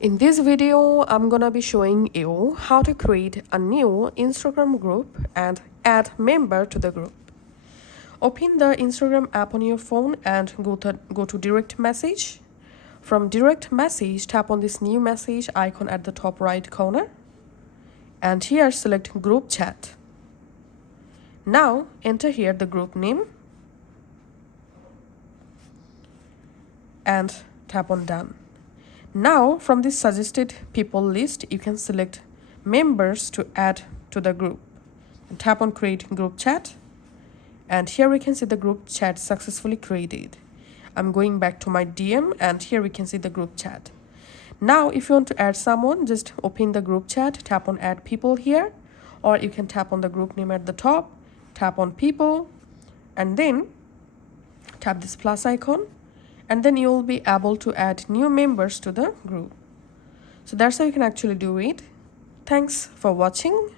In this video, I'm gonna be showing you how to create a new Instagram group and add member to the group. Open the Instagram app on your phone and go to direct message. From direct message, tap on this new message icon at the top right corner. And here select group chat. Now enter here the group name and tap on done. Now from this suggested people list, you can select members to add to the group. And tap on create group chat. And here we can see the group chat successfully created. I'm going back to my DM and here we can see the group chat. Now if you want to add someone, just open the group chat, tap on add people here, or you can tap on the group name at the top, tap on people, and then tap this plus icon, and then you will be able to add new members to the group. So that's how you can actually do it. Thanks for watching.